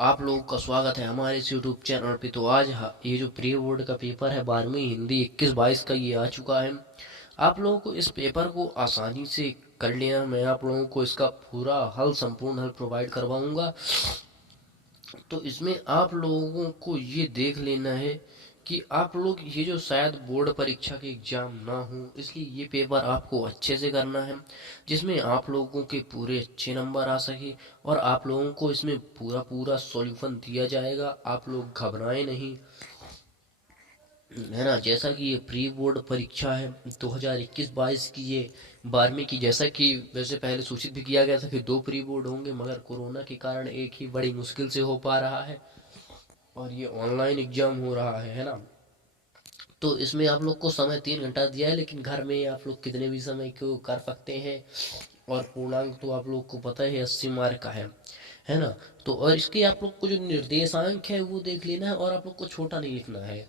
आप लोगों का स्वागत है हमारे इस यूट्यूब चैनल पे। तो आज ये जो प्री बोर्ड का पेपर है 12वीं हिंदी 21-22 का ये आ चुका है। आप लोगों को इस पेपर को आसानी से कर लेना। मैं आप लोगों को इसका पूरा हल संपूर्ण हल प्रोवाइड करवाऊंगा। तो इसमें आप लोगों को ये देख लेना है कि आप लोग ये जो शायद बोर्ड परीक्षा के एग्जाम ना हो, इसलिए ये पेपर आपको अच्छे से करना है जिसमें आप लोगों के पूरे अच्छे नंबर आ सके। और आप लोगों को इसमें पूरा पूरा सॉल्यूशन दिया जाएगा, आप लोग घबराएं नहीं, है ना। जैसा कि ये प्री बोर्ड परीक्षा है 2021-22 की, ये 12वीं की, जैसा कि वैसे पहले सूचित भी किया गया था कि 2 प्री बोर्ड होंगे, मगर कोरोना के कारण एक ही बड़ी मुश्किल से हो पा रहा है और ये ऑनलाइन एग्जाम हो रहा है ना। तो इसमें आप लोग को समय 3 घंटा दिया है, लेकिन घर में आप लोग कितने भी समय को कर सकते हैं। और पूर्णांक तो आप लोग को पता है 80 मार्क का है ना। तो और इसके आप लोग को जो निर्देशांक है वो देख लेना है, और आप लोग को छोटा नहीं लिखना है।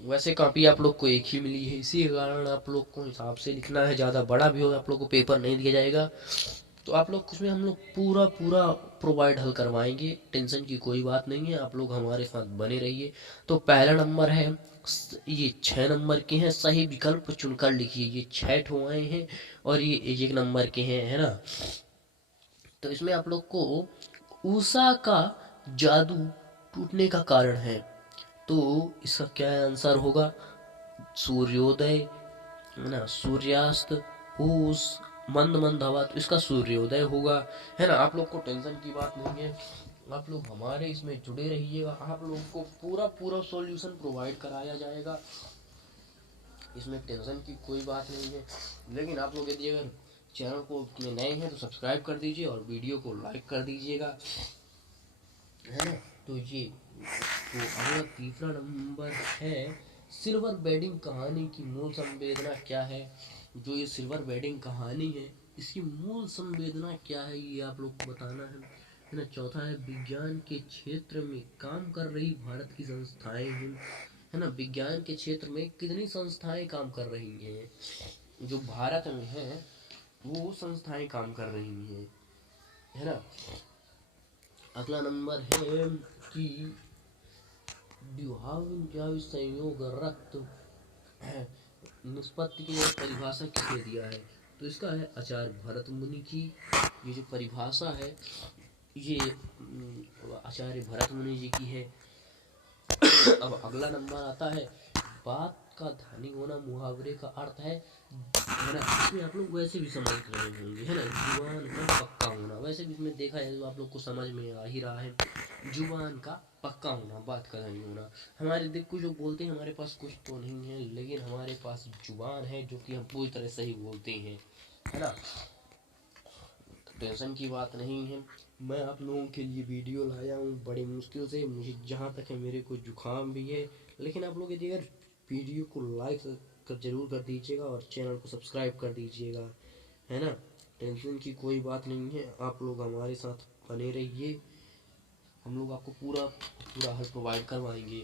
वैसे कॉपी आप लोग को एक ही मिली है, इसी के कारण आप लोग को हिसाब से लिखना है। ज़्यादा बड़ा भी होगा आप लोग को पेपर नहीं दिया जाएगा। तो आप लोग उसमें हम लोग पूरा पूरा प्रोवाइड हल करवाएंगे, टेंशन की कोई बात नहीं है। आप लोग हमारे साथ बने रहिए। तो पहला नंबर है, ये 6 नंबर के हैं, सही विकल्प चुनकर लिखिए। ये 6 आए हैं और ये 1 नंबर के हैं, है ना। तो इसमें आप लोग को उषा का जादू टूटने का कारण है। तो इसका क्या आंसर होगा? सूर्योदय, है ना, सूर्यास्त, ओस, मंद मंद हवा। तो इसका सूर्योदय होगा, है ना। आप लोग को टेंशन की बात नहीं है, आप लोग हमारे इसमें जुड़े रहिएगा। आप लोगों को पूरा पूरा सॉल्यूशन प्रोवाइड कराया जाएगा, इसमें टेंशन की कोई बात नहीं है। लेकिन आप लोग यदि अगर चैनल को में नए हैं तो सब्सक्राइब कर दीजिए और वीडियो को लाइक कर दीजिएगा, है ना। तो ये तो अगला तीसरा नंबर है, सिल्वर बेडिंग कहानी की मूल संवेदना क्या है। जो ये सिल्वर बेडिंग कहानी है, इसकी मूल संवेदना क्या है, ये आप लोग को बताना है ना। चौथा है, विज्ञान के क्षेत्र में काम कर रही भारत की संस्थाएं हैं, है ना। विज्ञान के क्षेत्र में कितनी संस्थाएं काम कर रही हैं जो भारत में है, वो संस्थाएं काम कर रही हैं, है ना। अगला नंबर है कि द्विभावी संयोग रक्त निष्पत्ति की परिभाषा किसने दिया है। तो इसका है आचार्य भरत मुनि की। ये जो परिभाषा है ये आचार्य भरत मुनि जी की है। अब अगला नंबर आता है, बात का धनी होना मुहावरे का अर्थ है ना। इसमें आप लोग वैसे भी समझ रहे होंगे, है ना। जुबान का पक्का होना, वैसे भी इसमें देखा है तो आप लोग को समझ में आ ही रहा है। जुबान का पक्का होना, बात का धनी होना। हमारे देख कुछ लोग बोलते हैं हमारे पास कुछ तो नहीं है, लेकिन हमारे पास जुबान है जो कि हम पूरी तरह सही बोलते हैं, है ना। टेंशन की बात नहीं है। मैं आप लोगों के लिए वीडियो लाया हूँ बड़ी मुश्किल से, मुझे जहाँ तक है मेरे को जुकाम भी है। लेकिन आप लोग यदि अगर वीडियो को लाइक कर जरूर कर दीजिएगा और चैनल को सब्सक्राइब कर दीजिएगा, है ना। टेंशन की कोई बात नहीं है, आप लोग हमारे साथ बने रहिए, हम लोग आपको पूरा पूरा हल प्रोवाइड करवाएंगे।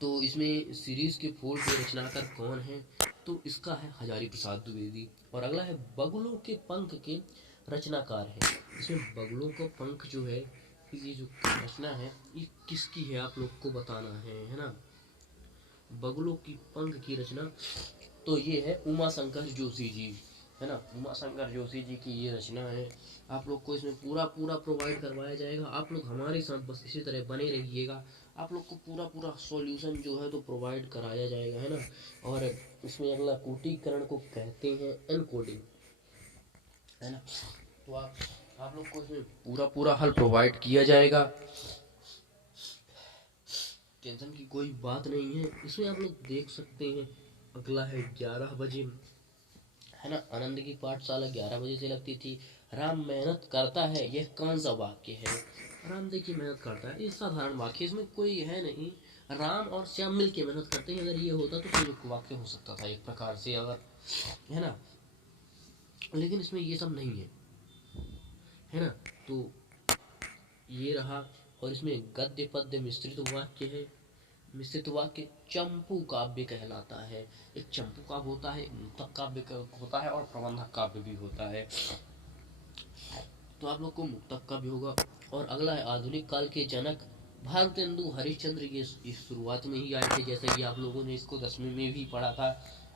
तो इसमें सीरीज के फोर के रचनाकार कौन है, तो इसका है हजारी प्रसाद द्विवेदी। और अगला है, बगुलों के पंख के रचनाकार है। इसमें बगुलों का पंख जो है, ये जो रचना है ये किसकी है आप लोग को बताना है ना। बगुलों की पंख की रचना तो ये है उमा शंकर जोशी जी, है ना। उमा शंकर जोशी जी की ये रचना है। आप लोग को इसमें पूरा पूरा प्रोवाइड करवाया जाएगा, आप लोग हमारे साथ बस इसी तरह बने रहिएगा। आप लोग को पूरा पूरा सॉल्यूशन जो है तो प्रोवाइड कराया जाएगा, है ना। और इसमें अगला कोटिकरण को कहते हैं एनकोडिंग, है ना। तो आप लोग को इसमें पूरा पूरा हल प्रोवाइड किया जाएगा, टेंशन की कोई बात नहीं है। इसमें आप लोग देख सकते हैं। अगला है 11 बजे, है ना। आनंद की पाठशाला 11 बजे से लगती थी। राम मेहनत करता है, यह कौन सा वाक्य है। राम देखिए मेहनत करता है, ये साधारण वाक्य, इसमें कोई है नहीं। राम और श्याम मिल के मेहनत करते हैं, अगर ये होता तो फिर वाक्य हो सकता था एक प्रकार से, अगर, है ना। लेकिन इसमें ये सब नहीं है ना। तो ये रहा। और इसमें गद्य पद्य मिश्रित वाक्य है। मिश्रित वाक्य चंपू काव्य कहलाता है। एक चंपू काव्य होता है, मुक्तक काव्य होता है और प्रबंधक काव्य भी होता है। तो आप लोग को मुक्तक का भी होगा और अगला है आधुनिक काल के जनक भारतेंदु हरिश्चंद्र। ये इस शुरुआत में ही आए थे, जैसे कि आप लोगों ने इसको 10वीं में भी पढ़ा था,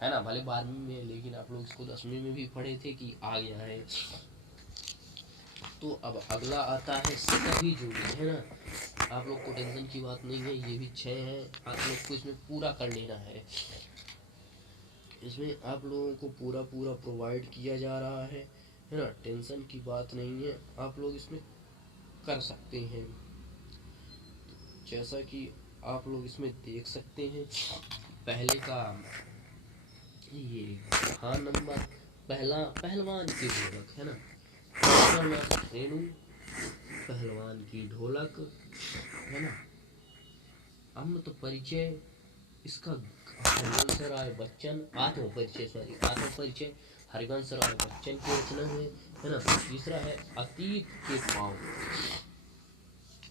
है ना, भले 12वीं में, लेकिन आप लोग इसको 10वीं में भी पढ़े थे कि आ गया है। तो अब अगला आता है सभी जोड़ी, है ना, आप लोग को टेंशन की बात नहीं है, ये भी 6 है, आप लोग को इसमें पूरा कर लेना है। इसमें आप लोगों को पूरा पूरा प्रोवाइड किया जा रहा है ना, टेंशन की बात नहीं है, आप लोग इसमें कर सकते हैं। जैसा कि आप लोग इसमें देख सकते हैं, पहले का ये हाँ नंबर पहला पहलवान की ढोलक, है ना, रेणु पहलवान की ढोलक, है ना, अमृत परिचय, इसका हरिवंश राय बच्चन आत्मपरिचय हरिवंश राय बच्चन की रचना है ना। तीसरा है अतीत के पांव,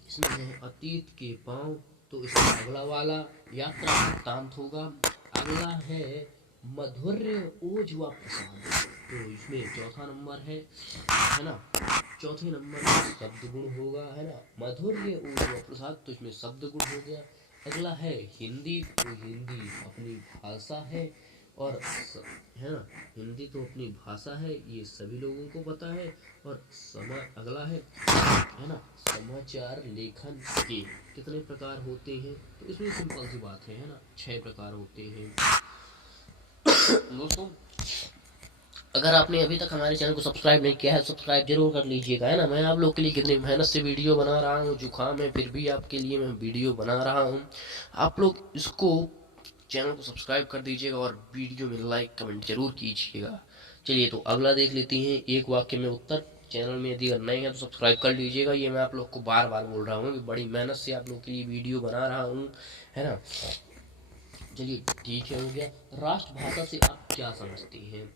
इसमें है अतीत के पांव, तो इसमें अगला वाला यात्रा वृत्तांत होगा। अगला है माधुर्य ओज व प्रसाद, तो इसमें चौथा नंबर है ना, चौथे नंबर में शब्द गुण होगा, है ना, माधुर्य ओज व प्रसाद, तो इसमें शब्द गुण हो गया। अगला है हिंदी, तो हिंदी अपनी भाषा है, और है ना, हिंदी तो अपनी भाषा है, ये सभी लोगों को पता है। और अगला है ना, समाचार लेखन के कितने प्रकार होते हैं, तो इसमें सिंपल सी बात है ना, 6 प्रकार होते हैं। दोस्तों, अगर आपने अभी तक हमारे चैनल को सब्सक्राइब नहीं किया है, सब्सक्राइब जरूर कर लीजिएगा, है ना। मैं आप लोग के लिए कितनी मेहनत से वीडियो बना रहा हूँ, जुकाम है फिर भी आपके लिए मैं वीडियो बना रहा हूँ। आप लोग इसको चैनल को सब्सक्राइब कर दीजिएगा और वीडियो में लाइक कमेंट जरूर कीजिएगा। चलिए, तो अगला देख लेते हैं, एक वाक्य में उत्तर। चैनल में यदि अगर नए हैं तो सब्सक्राइब कर लीजिएगा, ये मैं आप लोग को बार बार बोल रहा हूँ कि बड़ी मेहनत से आप लोग के लिए वीडियो बना रहा हूँ, है ना। चलिए ठीक है, हो गया। राष्ट्रभाषा से आप क्या समझते हैं,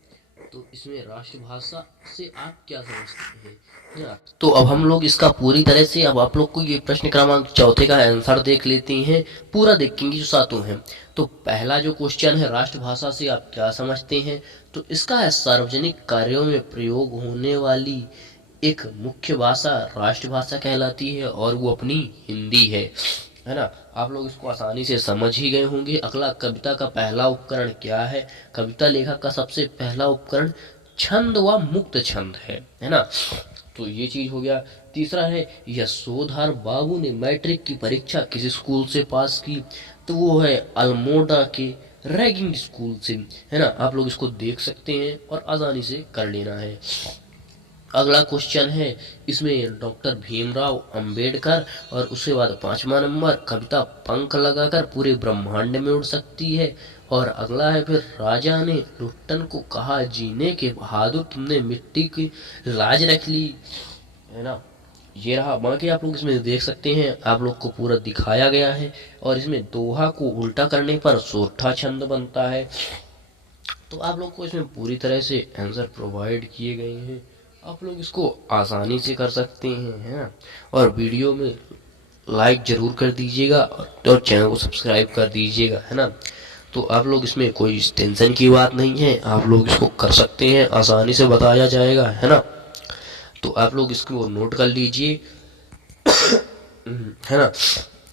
तो इसमें राष्ट्रभाषा से आप क्या समझते हैं, है ना। तो अब हम लोग इसका पूरी तरह से, अब आप लोग को ये प्रश्न क्रमांक चौथे का आंसर देख लेते हैं, पूरा देखेंगे जो सातों हैं। तो पहला जो क्वेश्चन है, राष्ट्रभाषा से आप क्या समझते हैं, तो इसका है सार्वजनिक कार्यों में प्रयोग होने वाली एक मुख्य भाषा राष्ट्रभाषा कहलाती है, और वो अपनी हिंदी है ना। आप लोग इसको आसानी से समझ ही गए होंगे। अगला, कविता का पहला उपकरण क्या है, कविता लेखक का सबसे पहला उपकरण छंद व मुक्त छंद है ना, तो ये चीज हो गया। तीसरा है, यशोधर बाबू ने मैट्रिक की परीक्षा किस स्कूल से पास की, तो वो है अल्मोड़ा के रैगिंग स्कूल से, है ना। आप लोग इसको देख सकते हैं और आसानी से कर लेना है। अगला क्वेश्चन है, इसमें डॉक्टर भीमराव अंबेडकर, और उसके बाद 5वां नंबर, कविता पंख लगाकर पूरे ब्रह्मांड में उड़ सकती है। और अगला है, फिर राजा ने लुट्टन को कहा, जीने के बहादुर तुमने मिट्टी की लाज रख ली, है ना। ये रहा। बाकी आप लोग इसमें देख सकते हैं, आप लोग को पूरा दिखाया गया है, और इसमें दोहा को उल्टा करने पर सोठा छंद बनता है। तो आप लोग को इसमें पूरी तरह से आंसर प्रोवाइड किए गए हैं, आप लोग इसको आसानी से कर सकते हैं, है ना। और वीडियो में लाइक जरूर कर दीजिएगा और चैनल को सब्सक्राइब कर दीजिएगा, है ना। तो आप लोग इसमें कोई टेंशन की बात नहीं है, आप लोग इसको कर सकते हैं, आसानी से बताया जाएगा, है ना। तो आप लोग इसको नोट कर लीजिए, है ना।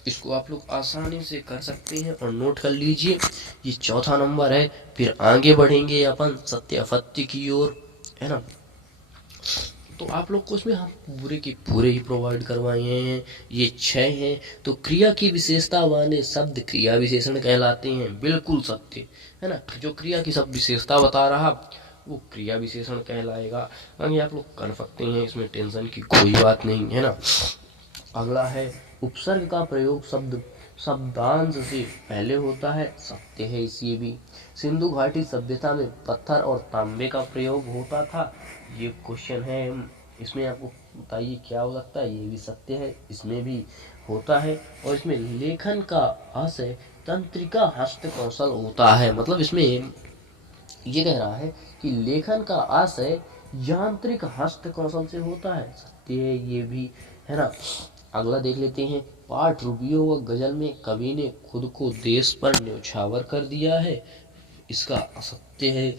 इसको आप लोग आसानी से कर सकते हैं और नोट कर लीजिए। ये चौथा नंबर है। फिर आगे बढ़ेंगे अपन सत्यापत्ति की ओर, है ना। तो आप लोग को इसमें हम पूरे के पूरे ही प्रोवाइड करवाए हैं। ये 6 हैं। तो क्रिया की विशेषता वाले शब्द क्रिया विशेषण कहलाते हैं, बिल्कुल सत्य, है ना। जो क्रिया की सब विशेषता बता रहा वो क्रिया विशेषण कहलाएगा। आगे आप लोग कर सकते हैं, इसमें टेंशन की कोई बात नहीं, है ना। अगला है, उपसर्ग का प्रयोग शब्दांश से पहले होता है, सत्य है इसी भी। सिंधु घाटी सभ्यता में पत्थर और तांबे का प्रयोग होता था, ये क्वेश्चन है। इसमें आपको बताइए क्या हो सकता है, ये भी सत्य है, इसमें भी होता है। और इसमें लेखन का आशय तंत्रिका हस्त कौशल होता है, मतलब इसमें ये कह रहा है कि लेखन का आशय यांत्रिक हस्त कौशल से होता है, सत्य है ये भी, है ना। अगला देख लेते हैं, पाठ रूबियों व गजल में कवि ने खुद को देश पर न्यौछावर कर दिया है, इसका असत्य है।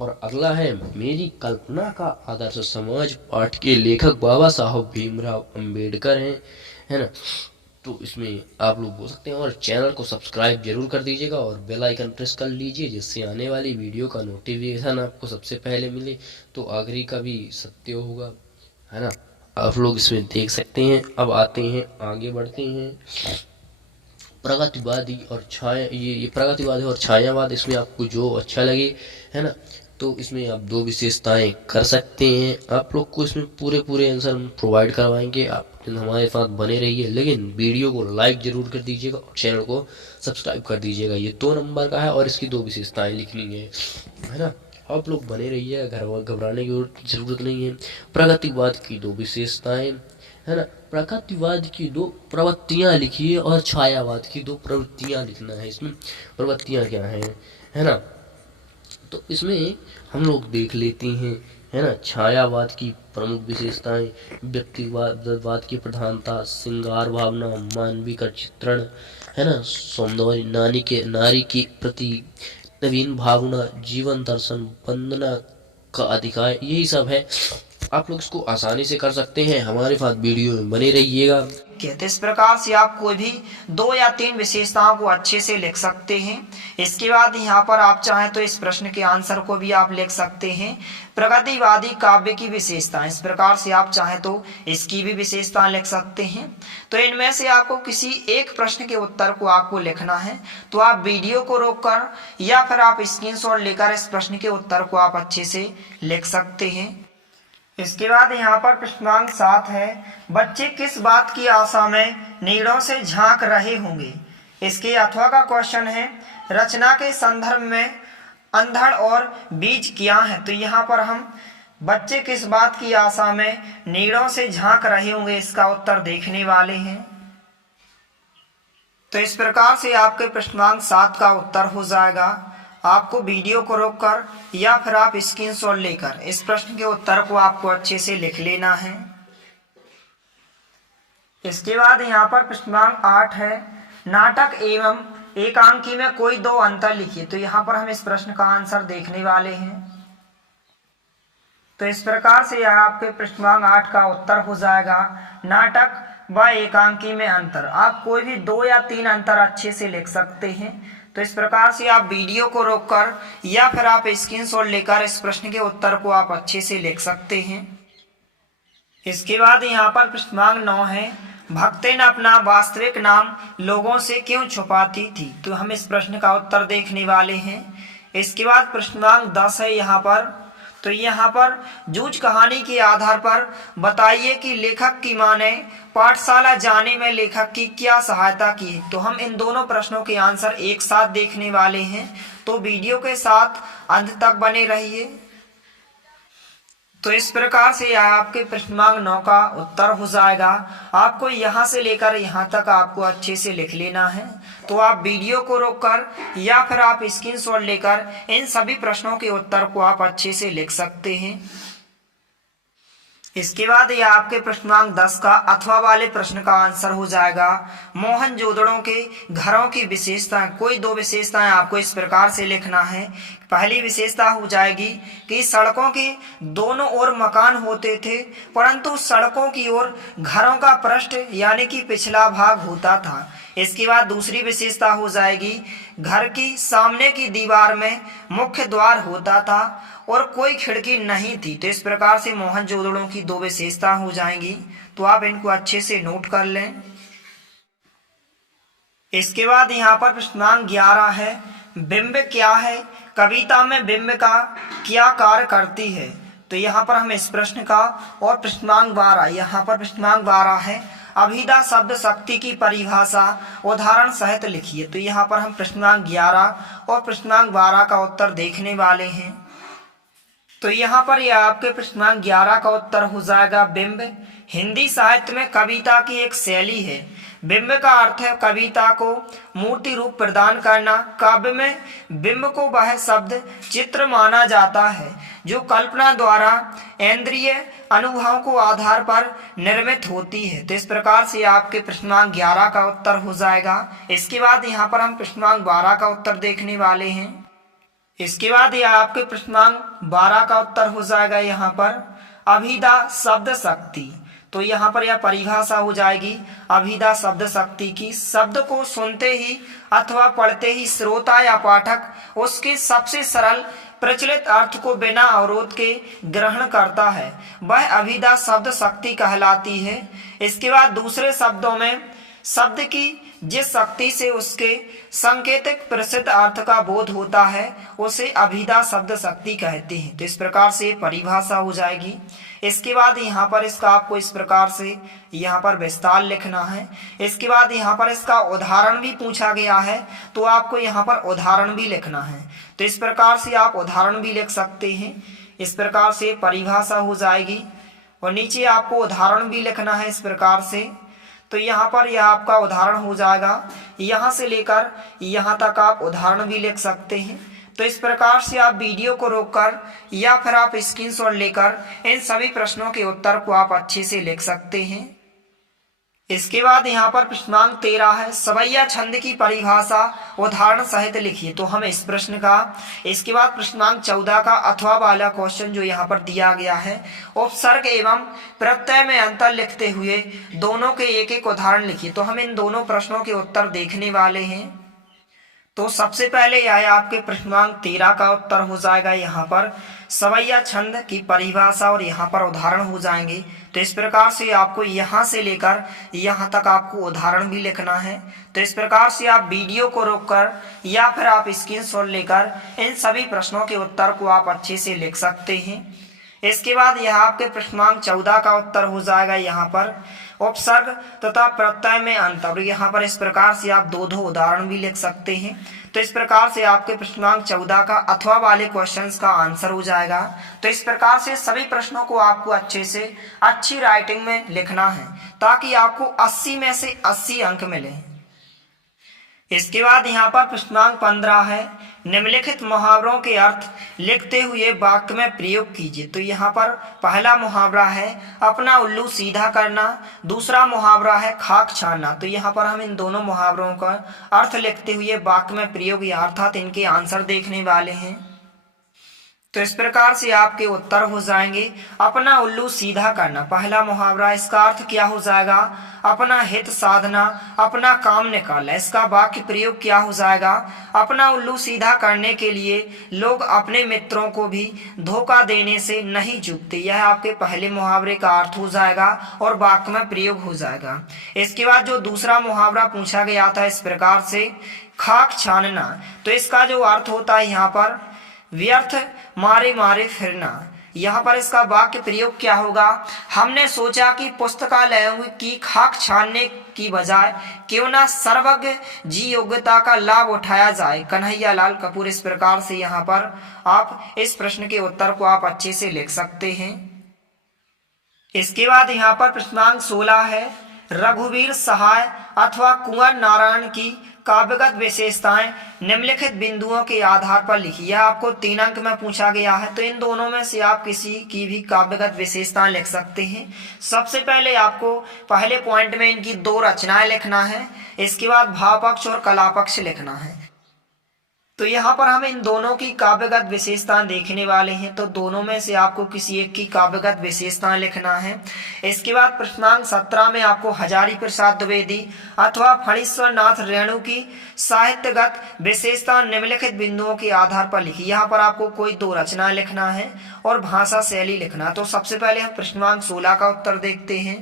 और अगला है मेरी कल्पना का आदर्श समाज पाठ के लेखक बाबा साहब भीमराव अंबेडकर हैं, है ना। तो इसमें आप लोग बोल सकते हैं। और चैनल को सब्सक्राइब जरूर कर दीजिएगा और बेल आइकन प्रेस कर लीजिए, जिससे आने वाली वीडियो का नोटिफिकेशन आपको सबसे पहले मिले। तो आखिरी का भी सत्य होगा, है ना। आप लोग इसमें देख सकते हैं। अब आते हैं, आगे बढ़ते हैं। प्रगतिवादी और छाया, ये प्रगतिवादी और छायावाद, इसमें आपको जो अच्छा लगे, है ना। तो इसमें आप दो विशेषताएं कर सकते हैं। आप लोग को इसमें पूरे पूरे आंसर हम प्रोवाइड करवाएंगे, आप हमारे साथ बने रहिए। लेकिन वीडियो को लाइक जरूर कर दीजिएगा और चैनल को सब्सक्राइब कर दीजिएगा। ये 2 नंबर का है और इसकी 2 विशेषताएं लिखनी है ना। आप लोग बने रहिए, घबराने की जरूरत नहीं है। प्रगतिवाद की 2 विशेषताएं, है ना। प्रगतिवाद की 2 प्रवृत्तियां लिखिए और छायावाद की 2 प्रवृत्तियां लिखना है। इसमें प्रवृत्तियां क्या हैं, है ना। तो इसमें हम लोग देख लेते हैं, है ना। छायावाद की प्रमुख विशेषताएं: व्यक्तिवाद की प्रधानता, श्रृंगार भावना, मानविक चित्रण, है ना, सौंदर्य, नारी के प्रति नवीन भावना, जीवन दर्शन, वंदना का अधिकार, यही सब है। आप लोग इसको आसानी से कर सकते हैं। हमारे साथ वीडियो में बने रहिएगा। तो इस प्रकार से आप कोई भी 2 या 3 विशेषताओं को अच्छे से लिख सकते हैं। इसके बाद यहाँ पर आप चाहें तो इस प्रश्न के आंसर को भी आप लिख सकते हैं। प्रगतिवादी काव्य की विशेषताएं, इस प्रकार से आप चाहें तो इसकी भी विशेषताएं लिख सकते हैं। तो इनमें से आपको किसी एक प्रश्न के उत्तर को आपको लिखना है। तो आप वीडियो को रोककर या फिर आप स्क्रीनशॉट लेकर इस प्रश्न के उत्तर को आप अच्छे से लिख सकते हैं। इसके बाद यहाँ पर प्रश्नांक 7 है, बच्चे किस बात की आशा में नीड़ों से झांक रहे होंगे। इसके अथवा का क्वेश्चन है, रचना के संदर्भ में अंधड़ और बीज क्या है। तो यहाँ पर हम बच्चे किस बात की आशा में नीड़ों से झांक रहे होंगे, इसका उत्तर देखने वाले हैं। तो इस प्रकार से आपके प्रश्नांक 7 का उत्तर हो जाएगा। आपको वीडियो को रोककर या फिर आप स्क्रीनशॉट लेकर इस प्रश्न के उत्तर को आपको अच्छे से लिख लेना है। इसके बाद यहाँ पर प्रश्नांक 8 है, नाटक एवं एकांकी में कोई 2 अंतर लिखिए। तो यहाँ पर हम इस प्रश्न का आंसर देखने वाले हैं। तो इस प्रकार से यह आपके प्रश्नांक 8 का उत्तर हो जाएगा, नाटक व एकांकी में अंतर। आप कोई भी 2 या 3 अंतर अच्छे से लिख सकते हैं। तो इस प्रकार से आप वीडियो को रोककर या फिर आप स्क्रीनशॉट लेकर इस प्रश्न के उत्तर को आप अच्छे से लिख सकते हैं। इसके बाद यहाँ पर प्रश्नांक 9 है, भक्ति ने अपना वास्तविक नाम लोगों से क्यों छुपाती थी। तो हम इस प्रश्न का उत्तर देखने वाले हैं। इसके बाद प्रश्नांक 10 है यहाँ पर, तो यहाँ पर जूझ कहानी के आधार पर बताइए कि लेखक की मां ने पाठशाला जाने में लेखक की क्या सहायता की। तो हम इन दोनों प्रश्नों के आंसर एक साथ देखने वाले हैं। तो वीडियो के साथ अंत तक बने रहिए। तो इस प्रकार से यह आपके प्रश्नांक 9 का उत्तर हो जाएगा। आपको यहाँ से लेकर यहाँ तक आपको अच्छे से लिख लेना है। तो आप वीडियो को रोककर या फिर आप स्क्रीनशॉट लेकर इन सभी प्रश्नों के उत्तर को आप अच्छे से लिख सकते हैं। इसके बाद यह आपके प्रश्नांक 10 का अथवा वाले प्रश्न का आंसर हो जाएगा, मोहनजोदड़ो के घरों की विशेषताएं। कोई 2 विशेषताएं आपको इस प्रकार से लिखना है। पहली विशेषता हो जाएगी कि सड़कों के दोनों ओर मकान होते थे, परंतु सड़कों की ओर घरों का पृष्ठ यानी कि पिछला भाग होता था। इसके बाद दूसरी विशेषता हो जाएगी, घर की सामने की दीवार में मुख्य द्वार होता था और कोई खिड़की नहीं थी। तो इस प्रकार से मोहनजोदड़ो की 2 विशेषता हो जाएंगी। तो आप इनको अच्छे से नोट कर लें। इसके बाद यहाँ पर प्रश्नांक 11 है, बिंब क्या है, कविता में बिंब का क्या कार्य करती है। तो यहाँ पर हम इस प्रश्न का और प्रश्नांक 12, यहाँ पर प्रश्नांक 12 है, अभिधा शब्द शक्ति की परिभाषा उदाहरण सहित लिखिए। तो यहाँ पर हम प्रश्नांक 11 और प्रश्नांक 12 का उत्तर देखने वाले हैं। तो यहाँ पर यह आपके प्रश्नांक 11 का उत्तर हो जाएगा, बिंब हिंदी साहित्य में कविता की एक शैली है। बिंब का अर्थ है कविता को मूर्ति रूप प्रदान करना। काव्य में बिंब को वह शब्द चित्र माना जाता है जो कल्पना द्वारा इंद्रिय अनुभव को आधार पर निर्मित होती है। तो इस प्रकार से आपके प्रश्नांक 11 का उत्तर हो जाएगा। इसके बाद यहाँ पर हम प्रश्नांक 12 का उत्तर देखने वाले हैं। इसके बाद यह आपके प्रश्नांक 12 का उत्तर हो जाएगा यहाँ पर अभिधा शब्द शक्ति। तो यहाँ पर यह परिभाषा हो जाएगी अभिधा शब्द शक्ति की। शब्द को सुनते ही अथवा पढ़ते ही श्रोता या पाठक उसके सबसे सरल प्रचलित अर्थ को बिना अवरोध के ग्रहण करता है, वह अभिधा शब्द शक्ति कहलाती है। इसके बाद दूसरे शब्दों में शब्द की जिस शक्ति से उसके सांकेतिक प्रसिद्ध अर्थ का बोध होता है उसे अभिधा शब्द शक्ति कहते हैं। तो इस प्रकार से परिभाषा हो जाएगी। इसके बाद यहाँ पर इसका आपको इस प्रकार से यहाँ पर विस्तार लिखना है। इसके बाद यहाँ पर इसका उदाहरण भी पूछा गया है, तो आपको यहाँ पर उदाहरण भी लिखना है। तो इस प्रकार से आप उदाहरण भी लिख सकते हैं। इस प्रकार से परिभाषा हो जाएगी और नीचे आपको उदाहरण भी लिखना है इस प्रकार से। तो यहाँ पर यह आपका उदाहरण हो जाएगा, यहाँ से लेकर यहाँ तक आप उदाहरण भी लिख सकते हैं। तो इस प्रकार से आप वीडियो को रोककर या फिर आप स्क्रीनशॉट लेकर इन सभी प्रश्नों के उत्तर को आप अच्छे से लिख सकते हैं। इसके बाद यहाँ पर प्रश्नांक 13 है सवैया छंद की परिभाषा उदाहरण सहित लिखिए। तो हम इस प्रश्न का, इसके बाद प्रश्नांक 14 का अथवा वाला क्वेश्चन जो यहाँ पर दिया गया है, उपसर्ग एवं प्रत्यय में अंतर लिखते हुए दोनों के एक एक उदाहरण लिखिए। तो हम इन दोनों प्रश्नों के उत्तर देखने वाले हैं। तो सबसे पहले यह आपके प्रश्नांक 13 का उत्तर हो जाएगा यहाँ पर सवैया छंद की परिभाषा और यहाँ पर उदाहरण हो जाएंगे। तो इस प्रकार से आपको यहाँ से लेकर यहाँ तक आपको उदाहरण भी लिखना है। तो इस प्रकार से आप वीडियो को रोककर या फिर आप स्क्रीनशॉट लेकर इन सभी प्रश्नों के उत्तर को आप अच्छे से लिख सकते हैं। इसके बाद यह आपके प्रश्नांक 14 का उत्तर हो जाएगा यहाँ पर उपसर्ग तथा प्रत्यय में अंतर। यहाँ पर इस प्रकार से आप दो उदाहरण भी लिख सकते हैं। तो इस प्रकार से आपके प्रश्नांक 14 का अथवा वाले क्वेश्चंस का आंसर हो जाएगा। तो इस प्रकार से सभी प्रश्नों को आपको अच्छे से अच्छी राइटिंग में लिखना है ताकि आपको 80 में से 80 अंक मिले। इसके बाद यहाँ पर प्रश्नांक 15 है निम्नलिखित मुहावरों के अर्थ लिखते हुए वाक्य में प्रयोग कीजिए। तो यहाँ पर पहला मुहावरा है अपना उल्लू सीधा करना, दूसरा मुहावरा है खाक छानना। तो यहाँ पर हम इन दोनों मुहावरों का अर्थ लिखते हुए वाक्य में प्रयोग या अर्थात इनके आंसर देखने वाले हैं। तो इस प्रकार से आपके उत्तर हो जाएंगे अपना उल्लू सीधा करना पहला मुहावरा, इसका अर्थ क्या हो जाएगा अपना हित साधना, अपना काम निकालना। इसका वाक्य प्रयोग क्या हो जाएगा अपना उल्लू सीधा करने के लिए लोग अपने मित्रों को भी धोखा देने से नहीं चूकते। यह आपके पहले मुहावरे का अर्थ हो जाएगा और वाक्य में प्रयोग हो जाएगा। इसके बाद जो दूसरा मुहावरा पूछा गया था इस प्रकार से खाक छानना, तो इसका जो अर्थ होता है यहाँ पर व्यर्थ मारे मारे फिरना। यहाँ पर इसका वाक्य प्रयोग क्या होगा हमने सोचा कि पुस्तकालयों की खाक छानने की बजाय क्यों ना सर्वज्ञ जी योग्यता का लाभ उठाया जाए, कन्हैया लाल कपूर। इस प्रकार से यहाँ पर आप इस प्रश्न के उत्तर को आप अच्छे से लिख सकते हैं। इसके बाद यहाँ पर प्रश्नांक 16 है रघुवीर सहाय अथवा कुंवर नारायण की काव्यगत विशेषताएं निम्नलिखित बिंदुओं के आधार पर लिखी। यह आपको 3 अंक में पूछा गया है। तो इन दोनों में से आप किसी की भी काव्यगत विशेषताएं लिख सकते हैं। सबसे पहले आपको पहले पॉइंट में इनकी 2 रचनाएं लिखना है, इसके बाद भाव पक्ष और कला पक्ष लिखना है। तो यहाँ पर हम इन दोनों की काव्यगत विशेषताएं देखने वाले हैं। तो दोनों में से आपको किसी एक की काव्यगत विशेषताएं लिखना है। इसके बाद प्रश्नांक 17 में आपको हजारी प्रसाद द्विवेदी अथवा फणीश्वर नाथ रेणु की साहित्यगत विशेषता निम्नलिखित बिंदुओं के आधार पर लिखी। यहाँ पर आपको कोई 2 रचनाएं लिखना है और भाषा शैली लिखना। तो सबसे पहले हम प्रश्नांक 16 का उत्तर देखते हैं।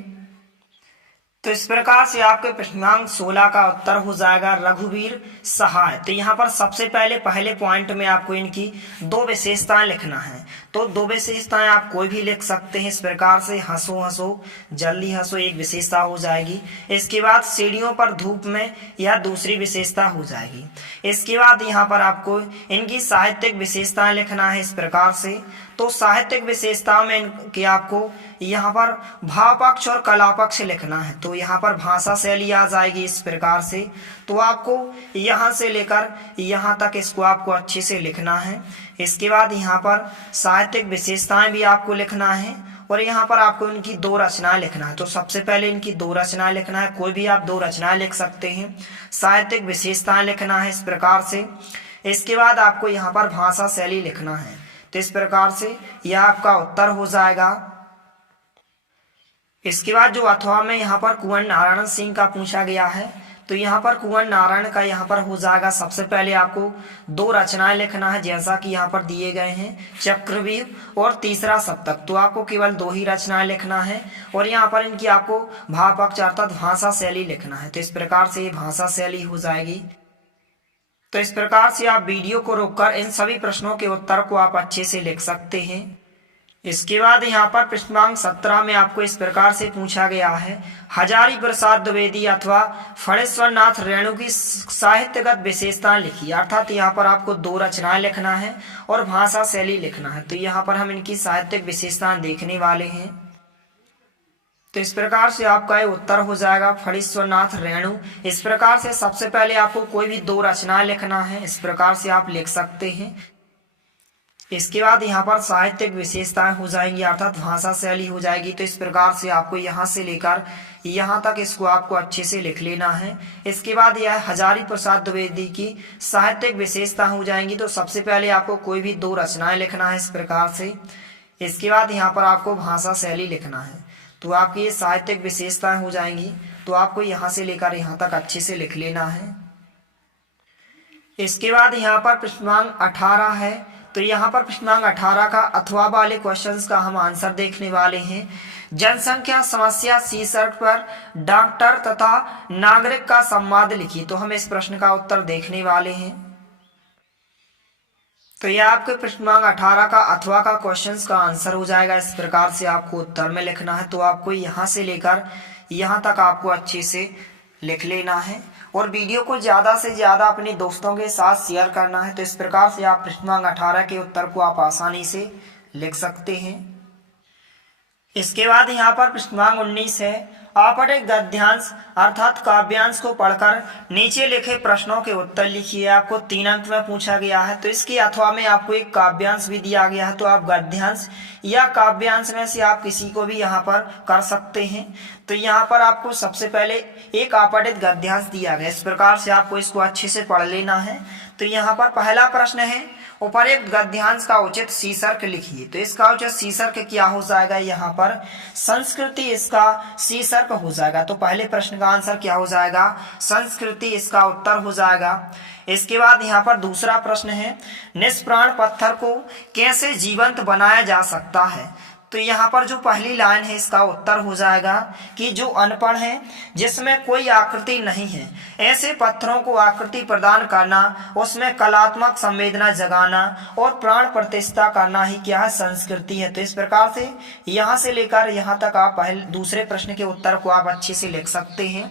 तो इस प्रकार से आपके प्रश्नांक 16 का उत्तर हो जाएगा रघुवीर सहाय। तो यहाँ पर सबसे पहले पॉइंट में आपको इनकी 2 विशेषताएं लिखना है। तो 2 विशेषताएं आप कोई भी लिख सकते हैं। इस प्रकार से हंसो हंसो जल्दी हंसो एक विशेषता हो जाएगी। इसके बाद सीढ़ियों पर धूप में यह दूसरी विशेषता हो जाएगी। इसके बाद यहाँ पर आपको इनकी साहित्यिक विशेषताएं लिखना है इस प्रकार से। तो साहित्यिक विशेषताओं में इनकी आपको यहाँ पर भाव पक्ष और कला पक्ष लिखना है। तो यहाँ पर भाषा शैली आ जाएगी इस प्रकार से। तो आपको यहाँ से लेकर यहाँ तक इसको आपको अच्छे से लिखना है। इसके बाद यहाँ पर साहित्यिक विशेषताएं भी आपको लिखना है और यहाँ पर आपको इनकी 2 रचनाएं लिखना है। तो सबसे पहले इनकी 2 रचनाएं लिखना है। कोई भी आप 2 रचनाएं लिख सकते हैं। साहित्यिक विशेषताएं लिखना है इस प्रकार से। इसके बाद आपको यहाँ पर भाषा शैली लिखना है। तो इस प्रकार से यह आपका उत्तर हो जाएगा। इसके बाद जो अथवा में यहाँ पर कुंवर नारायण सिंह का पूछा गया है, तो यहाँ पर कुंवर नारायण का यहाँ पर हो जाएगा, सबसे पहले आपको 2 रचनाएं लिखना है जैसा कि यहाँ पर दिए गए हैं, चक्रव्यूह और तीसरा सप्तक। तो आपको केवल 2 ही रचनाएं लिखना है और यहाँ पर इनकी आपको भाव पक्ष अर्थात भाषा शैली लिखना है। तो इस प्रकार से ये भाषा शैली हो जाएगी। तो इस प्रकार से आप वीडियो को रोककर इन सभी प्रश्नों के उत्तर को आप अच्छे से लिख सकते हैं। इसके बाद यहाँ पर पृष्ठांक 17 में आपको इस प्रकार से पूछा गया है, हजारी प्रसाद द्विवेदी अथवा फणेश्वर नाथ रेणु की साहित्यगत विशेषताएं लिखिए। अर्थात यहाँ पर आपको 2 रचनाएं लिखना है और भाषा शैली लिखना है। तो यहाँ पर हम इनकी साहित्यिक विशेषताएं देखने वाले हैं। तो इस प्रकार से आपका ये उत्तर हो जाएगा फणेश्वर नाथ रेणु। इस प्रकार से सबसे पहले आपको कोई भी 2 रचनाएं लिखना है, इस प्रकार से आप लिख सकते हैं। इसके बाद यहाँ पर साहित्यिक विशेषताएं हो जाएंगी अर्थात भाषा शैली हो जाएगी। तो इस प्रकार से आपको यहाँ से लेकर यहाँ तक इसको आपको अच्छे से लिख लेना है। इसके बाद यह हजारी प्रसाद द्विवेदी की साहित्यिक विशेषता हो जाएंगी। तो सबसे पहले आपको कोई भी 2 रचनाएं लिखना है इस प्रकार से। इसके बाद यहाँ पर आपको भाषा शैली लिखना है। तो आपकी ये साहित्यिक विशेषताएं हो जाएंगी। तो आपको यहाँ से लेकर यहाँ तक अच्छे से लिख लेना है। इसके बाद यहाँ पर पृष्ठांक 18 है। तो यहाँ पर पृष्ठांक 18 का अथवा वाले क्वेश्चंस का हम आंसर देखने वाले हैं। जनसंख्या समस्या शीर्षक पर डॉक्टर तथा नागरिक का संवाद लिखिए। तो हम इस प्रश्न का उत्तर देखने वाले हैं। तो यह आपके पृष्ठांक 18 का अथवा का क्वेश्चंस का आंसर हो जाएगा। इस प्रकार से आपको उत्तर में लिखना है। तो आपको यहाँ से लेकर यहाँ तक आपको अच्छे से लिख लेना है और वीडियो को ज़्यादा से ज़्यादा अपने दोस्तों के साथ शेयर करना है। तो इस प्रकार से आप पृष्ठांक 18 के उत्तर को आप आसानी से लिख सकते हैं। इसके बाद यहाँ पर पृष्ठांक 19 है। आप एक गद्यांश अर्थात काव्यांश को पढ़कर नीचे लिखे प्रश्नों के उत्तर लिखिए। आपको 3 अंक में पूछा गया है। तो इसके अथवा में आपको एक काव्यांश भी दिया गया है। तो आप गद्यांश या काव्यांश में से आप किसी को भी यहाँ पर कर सकते हैं। तो यहाँ पर आपको सबसे पहले एक आपठित गद्यांश दिया गया। इस प्रकार से आपको इसको अच्छे से पढ़ लेना है। तो यहाँ पर पहला प्रश्न है, उपर्युक्त गद्यांश का उचित शीर्षक लिखिए। तो इसका उचित शीर्षक क्या हो जाएगा, यहाँ पर संस्कृति इसका शीर्षक हो जाएगा। तो पहले प्रश्न का आंसर क्या हो जाएगा, संस्कृति इसका उत्तर हो जाएगा। इसके बाद यहाँ पर दूसरा प्रश्न है, निष्प्राण पत्थर को कैसे जीवंत बनाया जा सकता है। तो यहाँ पर जो पहली लाइन है इसका उत्तर हो जाएगा कि जो अनपढ़ है, जिसमें कोई आकृति नहीं है, ऐसे पत्थरों को आकृति प्रदान करना, उसमें कलात्मक संवेदना जगाना और प्राण प्रतिष्ठा करना ही क्या है, संस्कृति है। तो इस प्रकार से यहाँ से लेकर यहाँ तक आप दूसरे प्रश्न के उत्तर को आप अच्छे से लिख सकते हैं।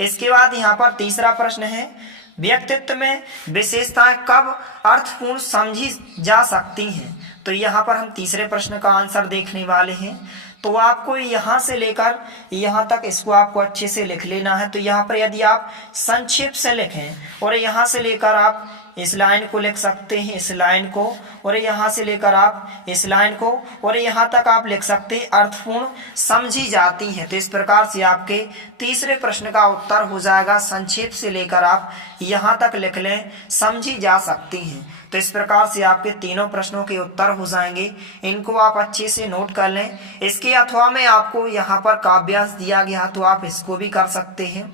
इसके बाद यहाँ पर तीसरा प्रश्न है, व्यक्तित्व में विशेषताएं कब अर्थपूर्ण समझी जा सकती हैं। तो यहाँ पर हम तीसरे प्रश्न का आंसर देखने वाले हैं। तो आपको यहाँ से लेकर यहाँ तक इसको आपको अच्छे से लिख लेना है। तो यहाँ पर यदि आप संक्षेप से लिखें और यहाँ से लेकर आप इस लाइन को लिख सकते हैं, इस लाइन को, और यहाँ से लेकर आप इस लाइन को, और यहाँ तक आप लिख सकते हैं अर्थपूर्ण समझी जाती है। तो इस प्रकार से आपके तीसरे प्रश्न का उत्तर हो जाएगा, संक्षेप से लेकर आप यहाँ तक लिख लें, समझी जा सकती हैं। तो इस प्रकार से आपके तीनों प्रश्नों के उत्तर हो जाएंगे। इनको आप अच्छे से नोट कर लें। इसके अथवा में आपको यहाँ पर काव्यांश दिया गया, तो आप इसको भी कर सकते हैं।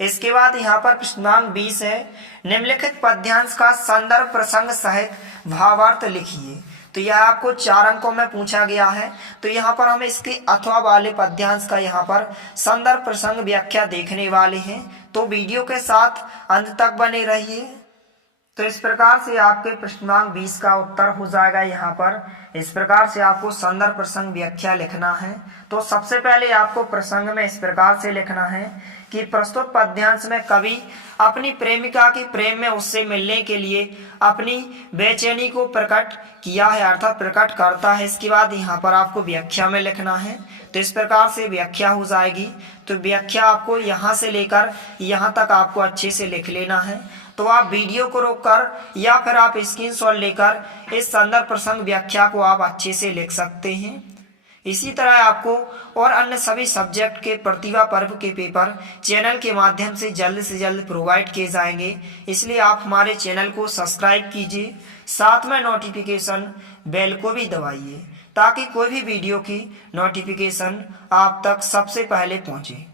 इसके बाद यहाँ पर पृष्ठांक 20 है, निम्नलिखित पद्यांश का संदर्भ प्रसंग सहित भावार्थ लिखिए। तो यह आपको 4 अंकों में पूछा गया है। तो यहाँ पर हम इसके अथवा वाले पद्यांश का यहाँ पर संदर्भ प्रसंग व्याख्या देखने वाले हैं। तो वीडियो के साथ अंत तक बने रहिए। तो इस प्रकार से आपके पृष्ठांक 20 का उत्तर हो जाएगा। यहाँ पर इस प्रकार से आपको संदर्भ प्रसंग व्याख्या लिखना है। तो सबसे पहले आपको प्रसंग में इस प्रकार से लिखना है कि प्रस्तुत पद्यांश में कवि अपनी प्रेमिका के प्रेम में उससे मिलने के लिए अपनी बेचैनी को प्रकट किया है, अर्थात प्रकट करता है। इसके बाद यहाँ पर आपको व्याख्या में लिखना है। तो इस प्रकार से व्याख्या हो जाएगी। तो व्याख्या आपको यहाँ से लेकर यहाँ तक आपको अच्छे से लिख लेना है। तो आप वीडियो को रोककर या फिर आप स्क्रीनशॉट लेकर इस संदर्भ प्रसंग व्याख्या को आप अच्छे से लिख सकते हैं। इसी तरह आपको और अन्य सभी सब्जेक्ट के प्रतिभा पर्व के पेपर चैनल के माध्यम से जल्द प्रोवाइड किए जाएंगे। इसलिए आप हमारे चैनल को सब्सक्राइब कीजिए, साथ में नोटिफिकेशन बेल को भी दबाइए ताकि कोई भी वीडियो की नोटिफिकेशन आप तक सबसे पहले पहुंचे।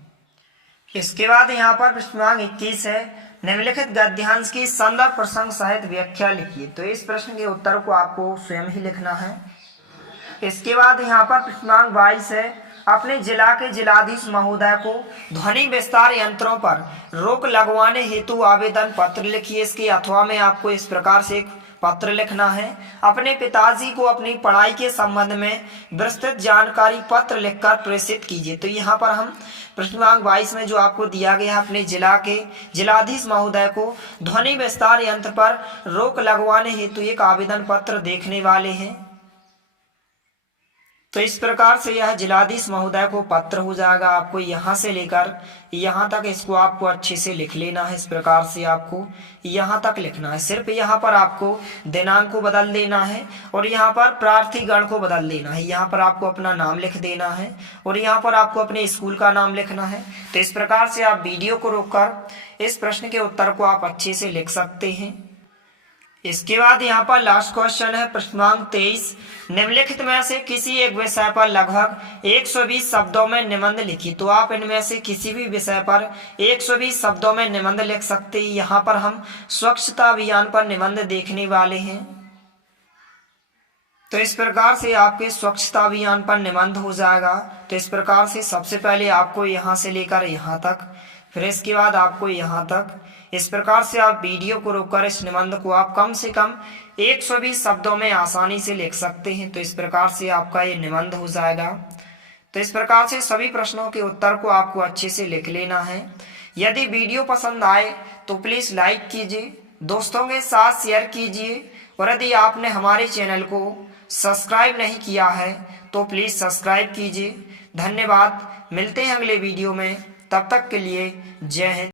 इसके बाद यहाँ पर प्रश्न क्रमांक 21 है, निम्नलिखित गद्यांश की संदर्भ प्रसंग सहित व्याख्या लिखिए। तो इस प्रश्न के उत्तर को आपको स्वयं ही लिखना है। इसके बाद यहाँ पर प्रश्न क्रमांक 22 है, अपने जिला के जिलाधीश महोदय को ध्वनि विस्तार यंत्रों पर रोक लगवाने हेतु आवेदन पत्र लिखिए। इसके अथवा में आपको इस प्रकार से एक पत्र लिखना है। अपने पिताजी को अपनी पढ़ाई के संबंध में विस्तृत जानकारी पत्र लिखकर प्रेषित कीजिए। तो यहाँ पर हम प्रश्न क्रमांक 22 में जो आपको दिया गया है, अपने जिला के जिलाधीश महोदय को ध्वनि विस्तार यंत्र पर रोक लगवाने हेतु एक आवेदन पत्र देखने वाले हैं। तो इस प्रकार से यह जिलाधीश महोदय को पत्र हो जाएगा। आपको यहाँ से लेकर यहाँ तक इसको आपको अच्छे से लिख लेना है। इस प्रकार से आपको यहाँ तक लिखना है। सिर्फ यहाँ पर आपको दिनांक को बदल देना है और यहाँ पर प्रार्थी गण को बदल देना है। यहाँ पर आपको अपना नाम लिख देना है और यहाँ पर आपको अपने स्कूल का नाम लिखना है। तो इस प्रकार से आप वीडियो को रोककर इस प्रश्न के उत्तर को आप अच्छे से लिख सकते हैं। इसके बाद यहाँ पर लास्ट क्वेश्चन है प्रश्न क्रमांक 23, निम्नलिखित में से किसी एक विषय पर लगभग 120 शब्दों में निबंध लिखिए। तो आप इनमें से किसी भी विषय पर 120 शब्दों में निबंध लिख सकते हैं। यहाँ पर हम स्वच्छता अभियान पर निबंध देखने वाले हैं। तो इस प्रकार से आपके स्वच्छता अभियान पर निबंध हो जाएगा। तो इस प्रकार से सबसे पहले आपको यहाँ से लेकर यहाँ तक, फिर इसके बाद आपको यहाँ तक, इस प्रकार से आप वीडियो को रोककर इस निबंध को आप कम से कम 120 शब्दों में आसानी से लिख सकते हैं। तो इस प्रकार से आपका ये निबंध हो जाएगा। तो इस प्रकार से सभी प्रश्नों के उत्तर को आपको अच्छे से लिख लेना है। यदि वीडियो पसंद आए तो प्लीज़ लाइक कीजिए, दोस्तों के साथ शेयर कीजिए और यदि आपने हमारे चैनल को सब्सक्राइब नहीं किया है तो प्लीज़ सब्सक्राइब कीजिए। धन्यवाद, मिलते हैं अगले वीडियो में, तब तक के लिए जय हिंद।